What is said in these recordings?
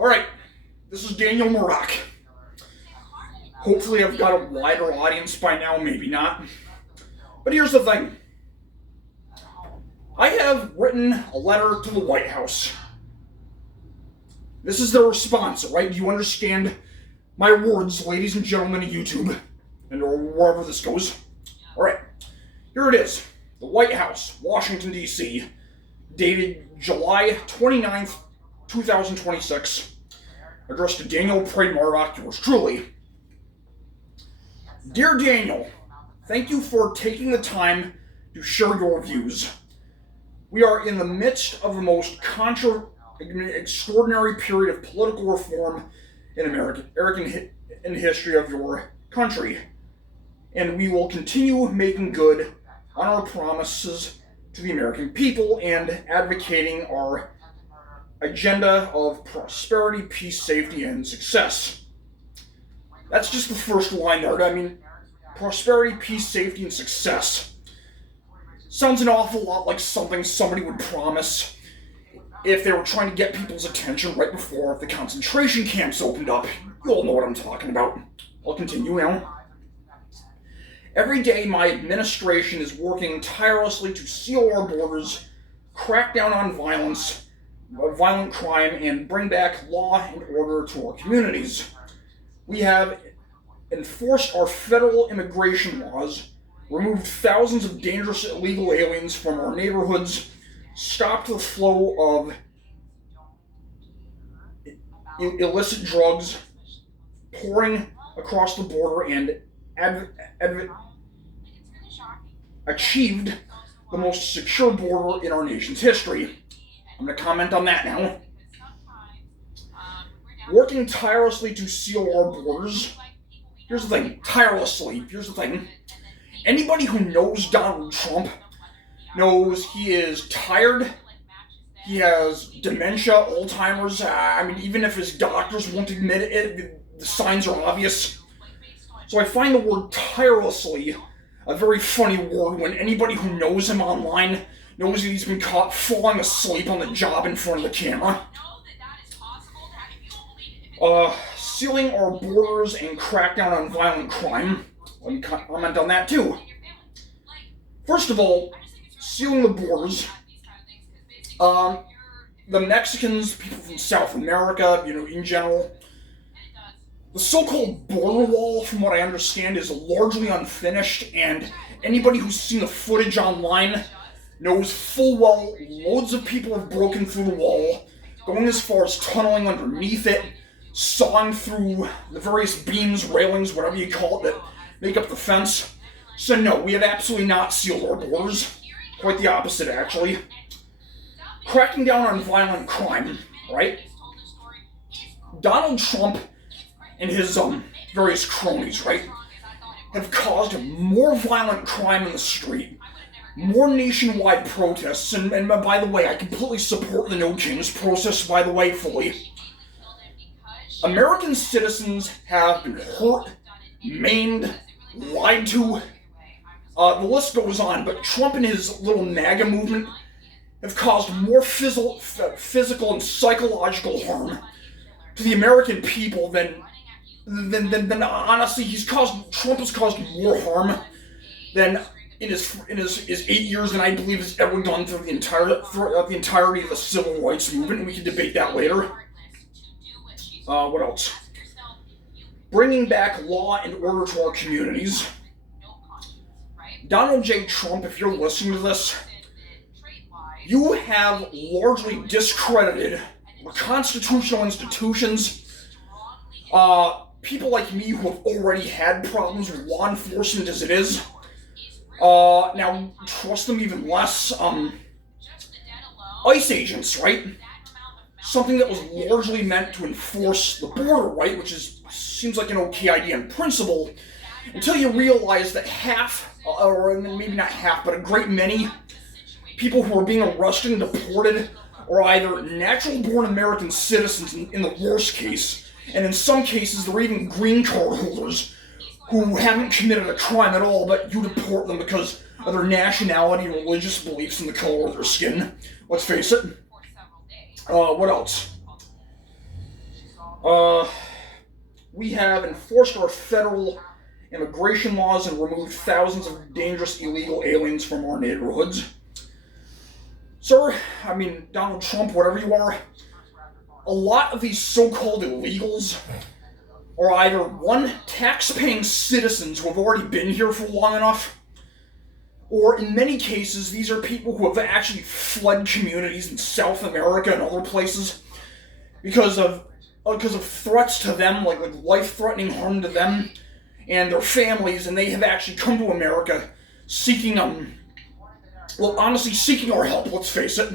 Alright, this is Daniel Murdoch. Hopefully I've got a wider audience by now, maybe not. But here's the thing. I have written a letter to the White House. This is their response, alright? Do you understand my words, ladies and gentlemen of YouTube? And or wherever this goes. Alright, here it is. The White House, Washington, D.C., dated July 29th, 2026, addressed to Daniel Prade Murdoch, yours truly. Dear Daniel, thank you for taking the time to share your views. We are in the midst of the most extraordinary period of political reform in American history of your country, and we will continue making good on our promises to the American people and advocating our agenda of prosperity, peace, safety, and success. That's just the first line there. I mean, prosperity, peace, safety, and success sounds an awful lot like something somebody would promise if they were trying to get people's attention right before the concentration camps opened up. You all know what I'm talking about. I'll continue now. Every day, my administration is working tirelessly to seal our borders, crack down on violent crime, and bring back law and order to our communities. We have enforced our federal immigration laws, removed thousands of dangerous illegal aliens from our neighborhoods, stopped the flow of illicit drugs pouring across the border, and achieved the most secure border in our nation's history. I'm going to comment on that now. Working tirelessly to seal our borders. Here's the thing, tirelessly. Here's the thing. Anybody who knows Donald Trump knows he is tired. He has dementia, Alzheimer's. I mean, even if his doctors won't admit it, the signs are obvious. So I find the word tirelessly a very funny word when anybody who knows him online knows that he's been caught falling asleep on the job in front of the camera. Sealing our borders and crack down on violent crime. Let me comment on that too. First of all, sealing the borders. The Mexicans, people from South America, in general, the so-called border wall, from what I understand, is largely unfinished, and anybody who's seen the footage online knows full well loads of people have broken through the wall, going as far as tunneling underneath it, sawing through the various beams, railings, whatever you call it, that make up the fence. So no, we have absolutely not sealed our borders. Quite the opposite, actually. Cracking down on violent crime, right? Donald Trump and his various cronies, right, have caused more violent crime in the street, more nationwide protests, and by the way, I completely support the No Kings process, by the way, fully. American citizens have been hurt, maimed, lied to. The list goes on, but Trump and his little MAGA movement have caused more physical and psychological harm to the American people than honestly, Trump has caused more harm than in his 8 years than I believe has ever done throughout the entirety of the civil rights movement, and we can debate that later. What else? Bringing back law and order to our communities. Donald J. Trump, if you're listening to this, you have largely discredited our constitutional institutions. People like me who have already had problems with law enforcement as it is, now trust them even less. ICE agents, right? Something that was largely meant to enforce the border, right? Which seems like an okay idea in principle, until you realize that half, or maybe not half, but a great many people who are being arrested and deported are either natural-born American citizens in the worst case, and in some cases they're even green card holders who haven't committed a crime at all, but you deport them because of their nationality, religious beliefs, and the color of their skin. Let's face it. What else? Uh, we have enforced our federal immigration laws and removed thousands of dangerous illegal aliens from our neighborhoods. Sir, I mean, Donald Trump, whatever you are, a lot of these so-called illegals are either one, tax-paying citizens who have already been here for long enough, or in many cases, these are people who have actually fled communities in South America and other places because of threats to them, like life-threatening harm to them and their families, and they have actually come to America seeking honestly seeking our help. Let's face it.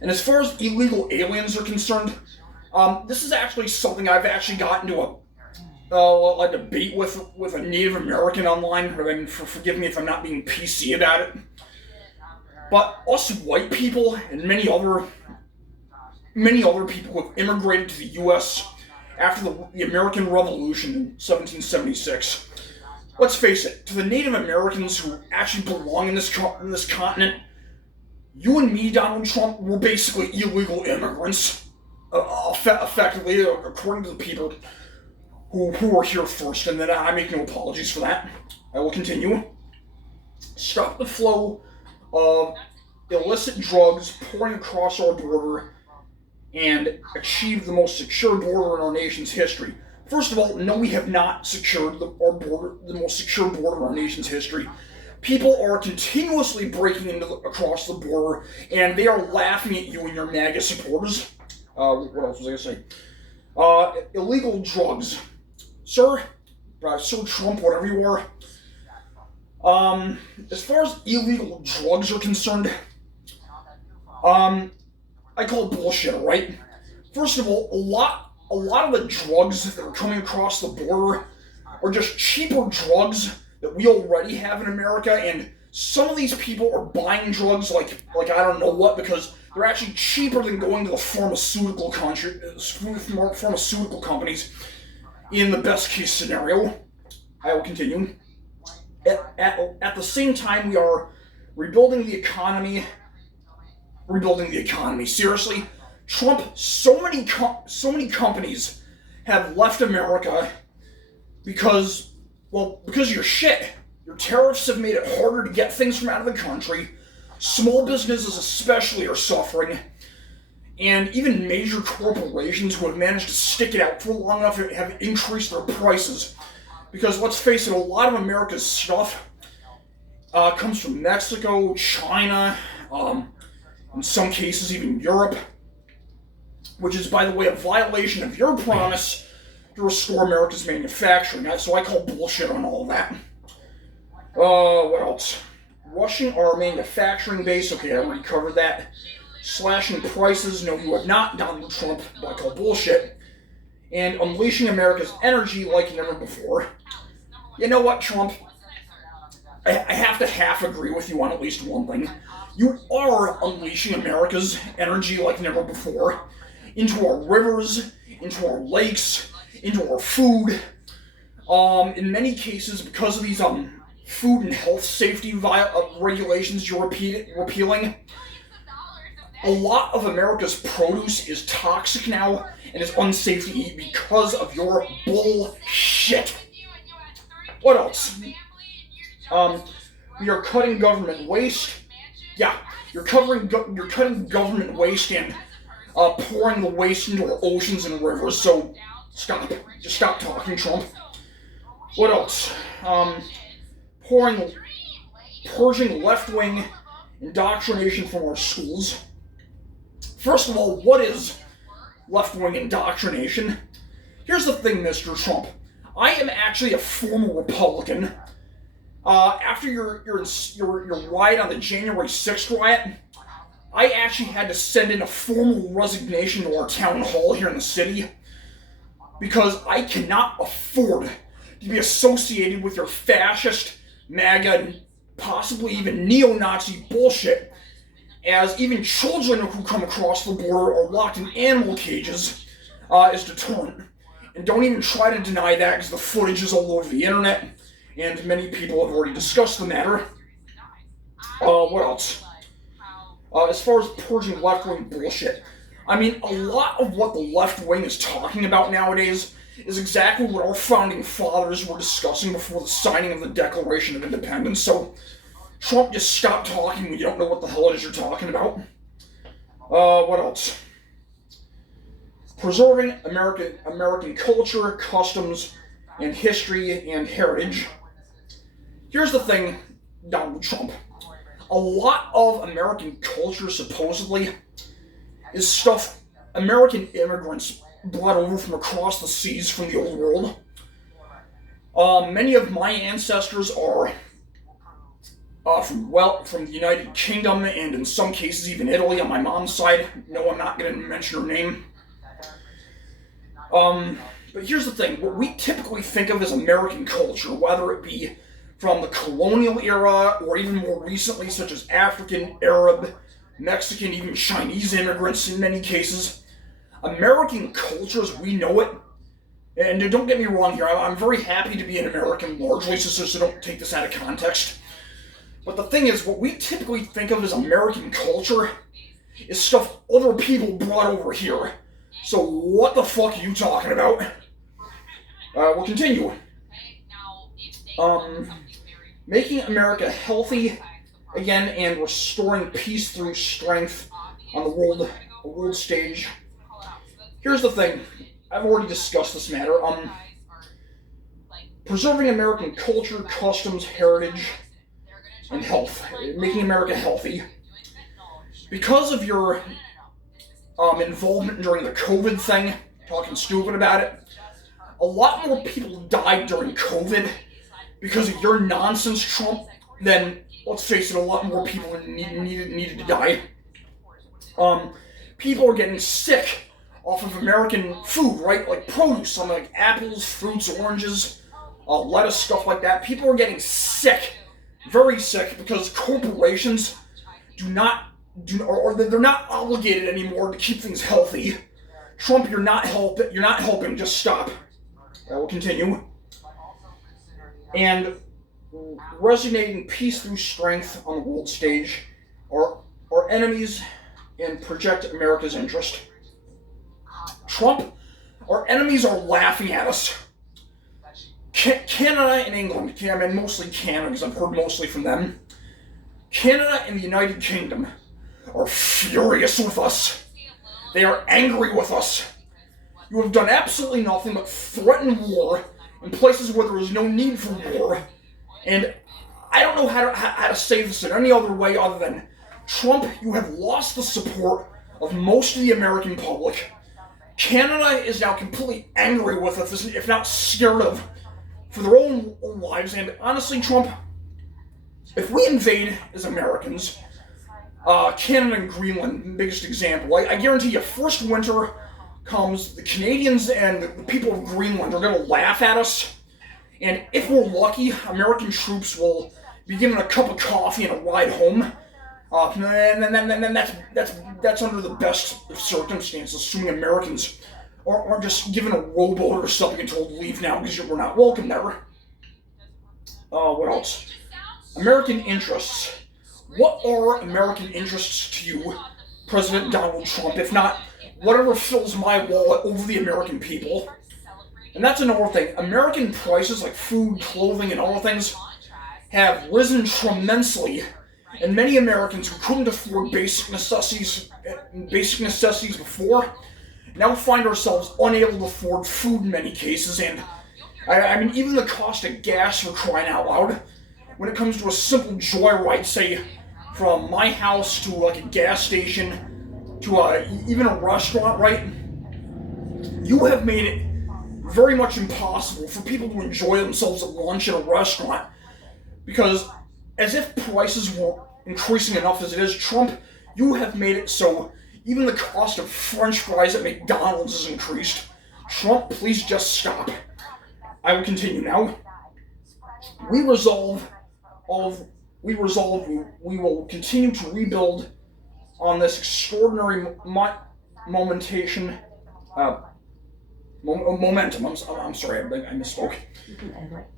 And as far as illegal aliens are concerned, this is actually something I've actually gotten to a debate with a Native American online. I mean, forgive me if I'm not being PC about it. But us white people and many other people who have immigrated to the U.S. after the American Revolution in 1776. Let's face it, to the Native Americans who actually belong in this continent, you and me, Donald Trump, we're basically illegal immigrants, effectively, according to the people who were here first, and then I make no apologies for that. I will continue. Stop the flow of illicit drugs pouring across our border and achieve the most secure border in our nation's history. First of all, no, we have not secured the most secure border in our nation's history. People are continuously breaking across the border, and they are laughing at you and your MAGA supporters. What else was I going to say? Illegal drugs. Sir Trump, whatever you are. As far as illegal drugs are concerned, I call it bullshit, right? First of all, a lot of the drugs that are coming across the border are just cheaper drugs that we already have in America, and some of these people are buying drugs like I don't know what, because they're actually cheaper than going to the pharmaceutical companies in the best case scenario. I will continue. At the same time, we are rebuilding the economy. Seriously, Trump, so many companies have left America because of your shit. Your tariffs have made it harder to get things from out of the country. Small businesses especially are suffering. And even major corporations who have managed to stick it out for long enough have increased their prices. Because let's face it, a lot of America's stuff comes from Mexico, China, in some cases even Europe. Which is, by the way, a violation of your promise to restore America's manufacturing. So I call bullshit on all of that. What else? Rushing our manufacturing base. Okay, I already covered that. Slashing prices. No, you have not, Donald Trump. I call bullshit. And unleashing America's energy like never before. You know what, Trump? I have to half agree with you on at least one thing. You are unleashing America's energy like never before. Into our rivers, into our lakes, into our food. In many cases, because of these food and health safety regulations you're repealing, a lot of America's produce is toxic now and is unsafe to eat because of your bullshit. What else? We are cutting government waste. Yeah, you're cutting government waste and pouring the waste into our oceans and rivers. So stop. Just stop talking, Trump. What else? Purging left-wing indoctrination from our schools. First of all, what is left-wing indoctrination? Here's the thing, Mr. Trump. I am actually a former Republican. After your riot on the January 6th riot, I actually had to send in a formal resignation to our town hall here in the city because I cannot afford to be associated with your fascist, MAGA, and possibly even neo-Nazi bullshit, as even children who come across the border are locked in animal cages as deterrent. And don't even try to deny that because the footage is all over the internet, and many people have already discussed the matter. What else? As far as purging left-wing bullshit, I mean, a lot of what the left wing is talking about nowadays is exactly what our founding fathers were discussing before the signing of the Declaration of Independence. So, Trump, just stop talking when you don't know what the hell it is you're talking about. What else? Preserving American culture, customs, and history and heritage. Here's the thing, Donald Trump. A lot of American culture, supposedly, is stuff American immigrants brought over from across the seas from the old world. Many of my ancestors are from the United Kingdom, and in some cases even Italy on my mom's side. No, I'm not going to mention her name. But here's the thing, what we typically think of as American culture, whether it be from the colonial era or even more recently, such as African, Arab, Mexican, even Chinese immigrants in many cases, American culture as we know it, and don't get me wrong here, I'm very happy to be an American largely, so don't take this out of context. But the thing is, what we typically think of as American culture is stuff other people brought over here. So what the fuck are you talking about? We'll continue. Making America healthy again and restoring peace through strength on the world stage. Here's the thing. I've already discussed this matter. Preserving American culture, customs, heritage, and health. Making America healthy. Because of your involvement during the COVID thing, talking stupid about it, a lot more people died during COVID because of your nonsense, Trump, than, let's face it, a lot more people needed to die. People are getting sick off of American food, right? Like produce, something like apples, fruits, oranges, lettuce, stuff like that. People are getting sick, very sick, because corporations they're not obligated anymore to keep things healthy. Trump, you're not helping, just stop. We'll continue. And resonating peace through strength on the world stage are enemies and project America's interest. Trump, our enemies are laughing at us. Canada and England, I mean mostly Canada because I've heard mostly from them. Canada and the United Kingdom are furious with us. They are angry with us. You have done absolutely nothing but threaten war in places where there is no need for war. And I don't know how to say this in any other way other than, Trump, you have lost the support of most of the American public. Canada is now completely angry with us, if not scared of, for their own lives. And honestly, Trump, if we invade as Americans, Canada and Greenland, biggest example, I guarantee you, first winter comes, the Canadians and the people of Greenland are going to laugh at us. And if we're lucky, American troops will be given a cup of coffee and a ride home. And that's under the best of circumstances, assuming Americans aren't just given a rowboat or something and told to leave now because we're not welcome there. What else? American interests. What are American interests to you, President Donald Trump, if not whatever fills my wallet over the American people? And that's another thing. American prices like food, clothing, and other things have risen tremendously, and many Americans who couldn't afford basic necessities before now find ourselves unable to afford food in many cases. And I mean, even the cost of gas, for crying out loud, when it comes to a simple joyride, say from my house to like a gas station to even a restaurant, right? You have made it very much impossible for people to enjoy themselves at lunch at a restaurant, because as if prices weren't increasing enough as it is, Trump, you have made it so even the cost of French fries at McDonald's has increased. Trump, please just stop. I will continue now. We will continue to rebuild on this extraordinary momentum. I'm sorry, I misspoke.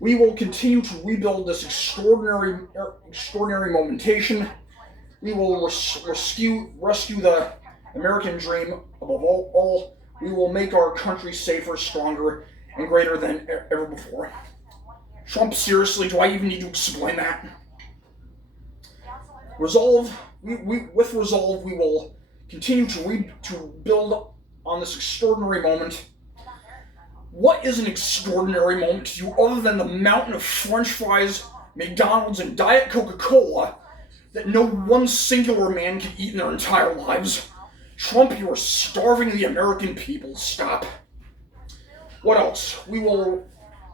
We will continue to rebuild this extraordinary momentation. We will rescue the American dream, above all, we will make our country safer, stronger, and greater than ever before. Trump, seriously, do I even need to explain that? Resolve, with resolve, we will continue to build on this extraordinary moment. What is an extraordinary moment to you other than the mountain of French fries, McDonald's, and Diet Coca-Cola that no one singular man can eat in their entire lives? Trump, you are starving the American people. Stop. What else? We will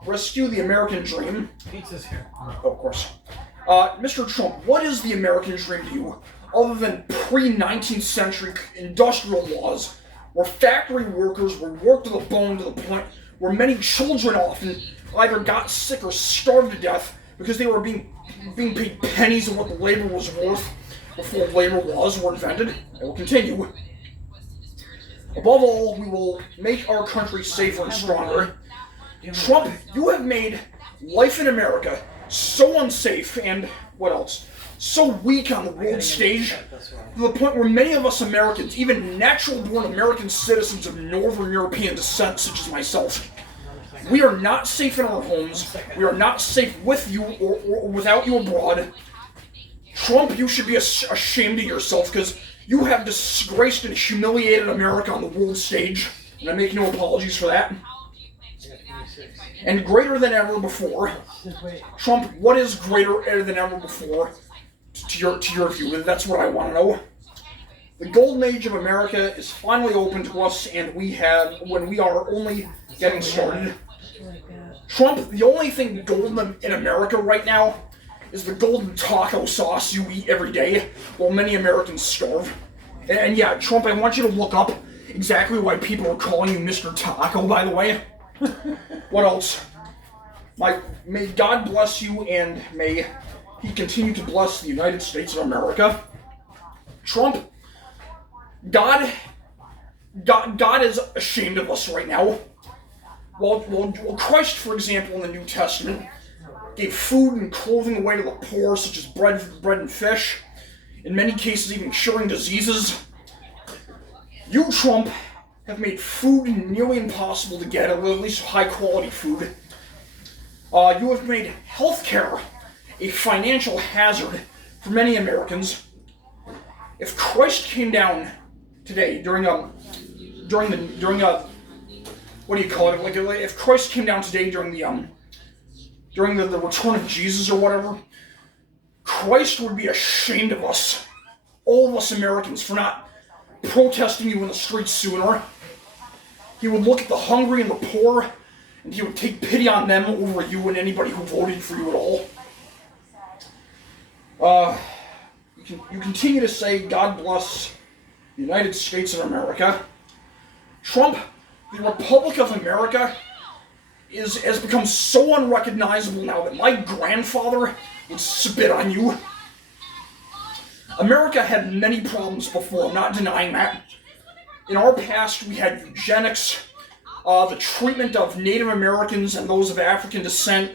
rescue the American dream. Pizza's here. Oh, of course. Mr. Trump, what is the American dream to you other than pre-19th century industrial laws where factory workers were worked to the bone to the point where many children often either got sick or starved to death because they were being paid pennies of what the labor was worth before labor laws were invented? I will continue. Above all, we will make our country safer and stronger. Trump, you have made life in America so unsafe and, what else, so weak on the world stage to the point where many of us Americans, even natural-born American citizens of Northern European descent, such as myself, we are not safe in our homes. We are not safe with you or without you abroad. Trump, you should be ashamed of yourself because you have disgraced and humiliated America on the world stage, and I make no apologies for that. And greater than ever before, Trump, what is greater than ever before to your view? That's what I want to know. The golden age of America is finally open to us, and we are only getting started. Trump, the only thing golden in America right now is the golden taco sauce you eat every day while many Americans starve. And yeah, Trump, I want you to look up exactly why people are calling you Mr. Taco, by the way. What else? May God bless you, and may He continue to bless the United States of America. Trump, God is ashamed of us right now. Well, Christ, for example, in the New Testament, gave food and clothing away to the poor, such as bread and fish, in many cases even curing diseases. You, Trump, have made food nearly impossible to get, at least high-quality food. You have made healthcare a financial hazard for many Americans. If Christ came down today during what do you call it? Like if Christ came down today during the return of Jesus or whatever, Christ would be ashamed of us, all of us Americans, for not protesting you in the streets sooner. He would look at the hungry and the poor, and he would take pity on them over you and anybody who voted for you at all. You continue to say, God bless the United States of America. Trump, the Republic of America has become so unrecognizable now that my grandfather would spit on you. America had many problems before, I'm not denying that. In our past, we had eugenics. The treatment of Native Americans and those of African descent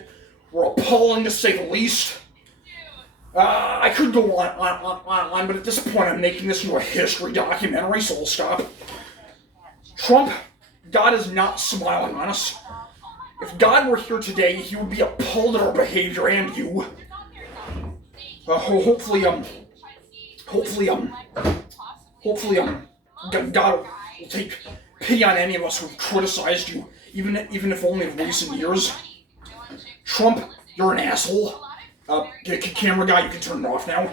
were appalling, to say the least. I could go on, but at this point I'm making this into a history documentary, so I'll stop. Trump, God is not smiling on us. If God were here today, He would be appalled at our behavior and you. Hopefully, God will take pity on any of us who've criticized you, even if only in recent years. Trump, you're an asshole. Camera guy, you can turn it off now.